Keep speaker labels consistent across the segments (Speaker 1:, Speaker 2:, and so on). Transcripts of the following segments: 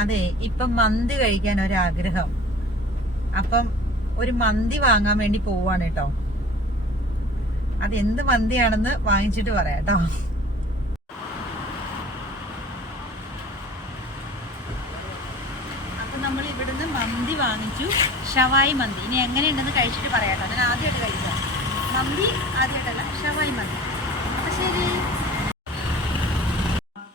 Speaker 1: അതെ ഇപ്പം മന്തി കഴിക്കാൻ ഒരാഗ്രഹം. അപ്പം ഒരു മന്തി വാങ്ങാൻ വേണ്ടി പോവാണ് കേട്ടോ അത് എന്ത് മന്തിയാണെന്ന് വാങ്ങിച്ചിട്ട് പറയാം കേട്ടോ അപ്പൊ നമ്മൾ ഇവിടുന്ന് മന്തി വാങ്ങിച്ചു. ഷവായി മന്തി. ഇനി എങ്ങനെയുണ്ടെന്ന് കഴിച്ചിട്ട് പറയാം കേട്ടോ ഞാൻ ആദ്യമായിട്ട് കഴിക്കാം. മന്തി ആദ്യമായിട്ടല്ല ഷവായി മന്തി. അപ്പൊ ശരി.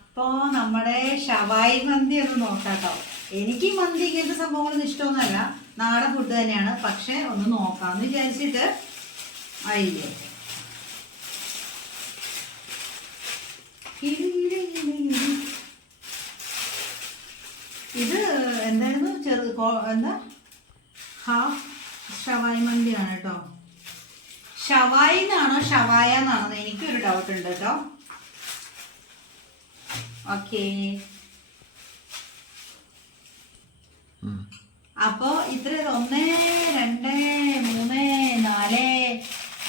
Speaker 1: അപ്പോ നമ്മുടെ ഷവായി മന്തി ഒന്ന് നോക്കാട്ടോ. എനിക്ക് മന്തി ഇങ്ങനത്തെ സംഭവങ്ങളൊന്നും ഇഷ്ടമൊന്നുമല്ല. നാടൻ ഫുഡ് തന്നെയാണ്. പക്ഷെ ഒന്ന് നോക്കാന്ന് വിചാരിച്ചിട്ട് അയ്യോ. ഇത് എന്തായിരുന്നു? ചെറു എന്താ? ഹാഫ് ഷവായി മന്തിയാണ് കേട്ടോ. ഷവായി എന്നാണോ ഷവായ എന്നാണോ എനിക്കൊരു ഡൗട്ട് ഉണ്ട് കേട്ടോ. ഓക്കേ. അപ്പോ ഇത്ര ഒന്ന് രണ്ട് മൂന്ന് നാല്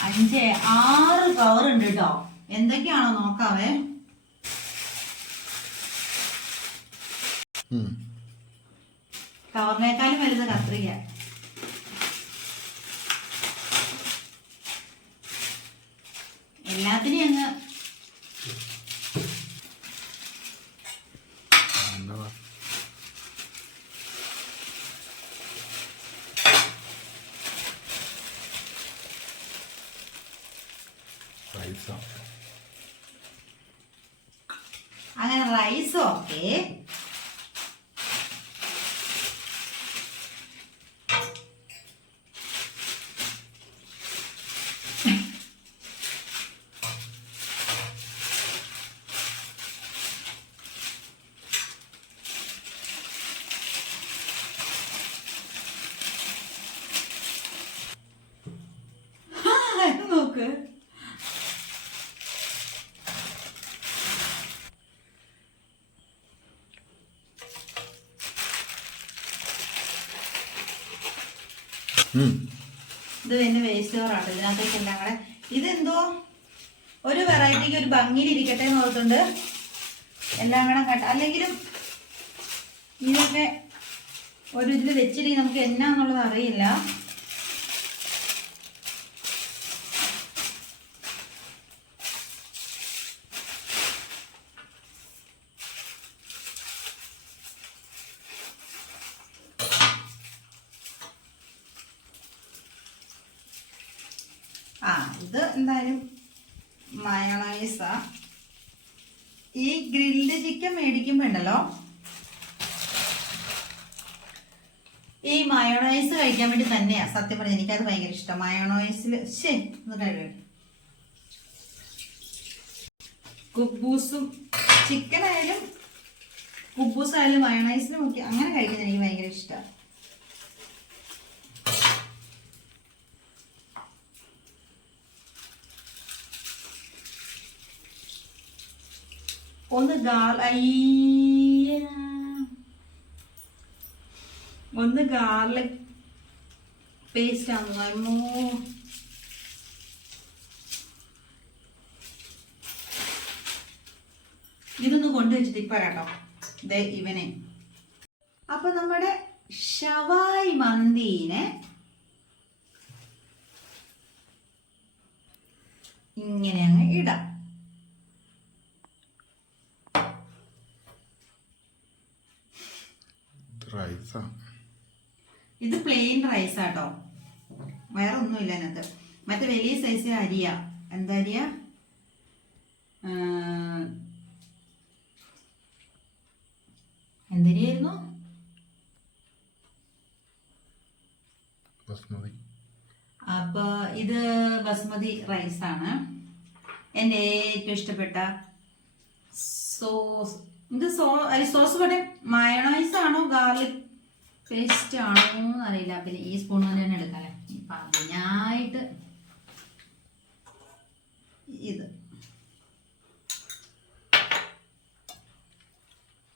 Speaker 1: അഞ്ച് ആറ് കവർ ഉണ്ട് കേട്ടോ എന്തൊക്കെയാണോ നോക്കാവേ? കവറിനേക്കാളും വലുത് കത്രിക എല്ലാത്തിനെയും അങ്ങ് അങ്ങനെ റൈസ് ഓക്കെ ഇത് പിന്നെ വേസ്റ്റ് കവറാണ് ഇതിനകത്തേക്ക് എല്ലാം കൂടെ. ഇതെന്തോ? ഒരു വെറൈറ്റിക്ക് ഒരു ഭംഗിയിൽ ഇരിക്കട്ടെ എന്ന് ഓർത്തുണ്ട് എല്ലാം കൂടെ കട്ട അല്ലെങ്കിലും ഇതൊക്കെ ഒരു ഇതിൽ വെച്ചിട്ട് നമുക്ക് എന്നാന്നുള്ളത് അറിയില്ല. ആ ഇത് എന്തായാലും മയണൈസാ ഈ ഗ്രിൽഡ് ചിക്കൻ മേടിക്കുമ്പോ ഉണ്ടല്ലോ? ഈ മയോണൈസ് കഴിക്കാൻ വേണ്ടി തന്നെയാ. സത്യം പറഞ്ഞു എനിക്കത് ഭയങ്കര ഇഷ്ടം. മയോണൈസിൽ ശേ ഒന്ന് കഴിയട്ടെ കുബൂസും ചിക്കൻ ആയാലും കുബൂസ് മയോണൈസിലും ഒക്കെ അങ്ങനെ കഴിക്കുന്നത് എനിക്ക് ഭയങ്കര ഇഷ്ടമാണ് ഒന്ന് ഗാർ അയ്യ ഒന്ന് ഗാർലിക് പേസ്റ്റ് ആണ് അമ്മോ ഇതൊന്ന് കൊണ്ടുവച്ചിട്ട് ഇപ്പൊ കേട്ടോ ദേ ഇവനെ. അപ്പൊ നമ്മുടെ ഷവായി മന്തിനെ ഇങ്ങനെ അങ്ങ് ഇടാം.
Speaker 2: റൈസാ
Speaker 1: ഇത് പ്ലെയിൻ റൈസ് ആട്ടോ വേറെ ഒന്നുമില്ല അതിനകത്ത്. മറ്റേ വലിയ സൈസ് അരിയ. എന്താ അരിയ? എന്തരിയായിരുന്നു? അപ്പൊ ഇത് ബസ്മതി റൈസ് ആണ്. എന്റെ ഏറ്റവും ഇഷ്ടപ്പെട്ട സോസ്. ഇത് സോ സോസ് പട്ടെ മയണൈസ് ആണോ ഗാർലിക് പേസ്റ്റ് ആണോ എന്ന് അറിയില്ല പിന്നെ ഈ സ്പൂൺ തന്നെ എടുക്കാല്ലേ ഇപ്പം അതിനായിട്ട് ഇത്.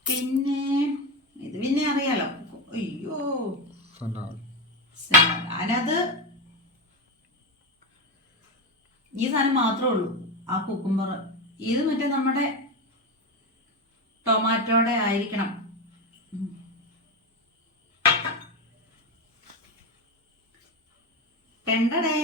Speaker 1: പിന്നെ ഇത് പിന്നെ അറിയാലോ. അയ്യോ. അതിനകത്ത് ഈ സാധനം മാത്രമേ ഉള്ളൂ. ആ കുക്കുംബർ ഇത് മറ്റേ നമ്മുടെ ടൊമാറ്റോടെ ആയിരിക്കണം. ടെണ്ടടേ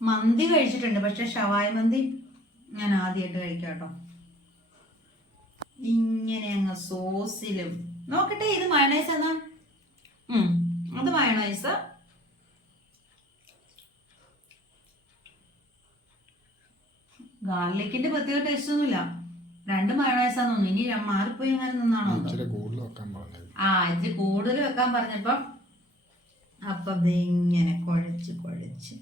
Speaker 1: മന്തി കഴിച്ചിട്ടുണ്ട് പക്ഷെ ഷവായ മന്തി ഞാൻ ആദ്യമായിട്ട് കഴിക്കാം ഇങ്ങനെ അങ്ങ് സോസിലും. നോക്കട്ടെ ഇത് മയണൈസ് എന്നാ? അത് മയണൈസ് ഗാർലിക്കിന്റെ പ്രത്യേക ടേസ്റ്റ് ഒന്നുമില്ല. രണ്ട് മയണൈസാന്ന് തോന്നുന്നു. ഇനി മാറിപ്പോയി അങ്ങനെ നിന്നാണോ ആ
Speaker 2: ഇച്ചിരി കൂടുതൽ വെക്കാൻ
Speaker 1: പറഞ്ഞപ്പോ അപ്പൊ ഇങ്ങനെ കുഴച്ച് കുഴച്ച്.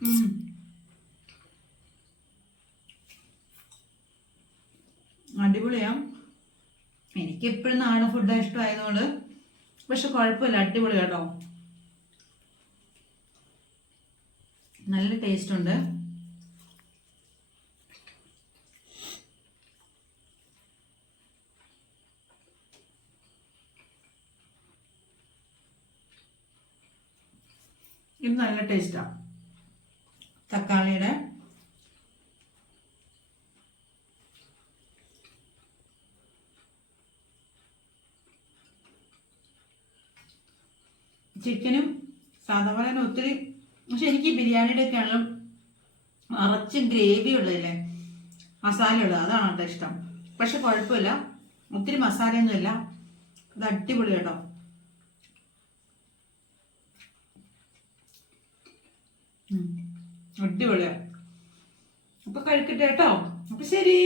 Speaker 1: ഉം. അടിപൊളിയാ. എനിക്ക് എപ്പോഴും നാടൻ ഫുഡ് ഇഷ്ടമായതുകൊണ്ട് പക്ഷെ കുഴപ്പമില്ല അടിപൊളി കേട്ടോ. നല്ല ടേസ്റ്റ് ഉണ്ട്. ഇത് നല്ല ടേസ്റ്റാ തക്കാളിയുടെ ചിക്കനും സാധാരണ തന്നെ ഒത്തിരി പക്ഷെ എനിക്ക് ബിരിയാണിയുടെ ഒക്കെ ആണെങ്കിലും നിറച്ച് ഗ്രേവി ഉള്ളതില്ലേ? മസാല ഉള്ളത് അതാണ് കേട്ടോ ഇഷ്ടം. പക്ഷെ കുഴപ്പമില്ല. ഒത്തിരി മസാലയൊന്നുമില്ല. ഇത് അടിപൊളി കേട്ടോ. ഉം. അടിപൊളിയാ. അപ്പൊ കഴിക്കട്ടെ കേട്ടോ. അപ്പൊ ശരി.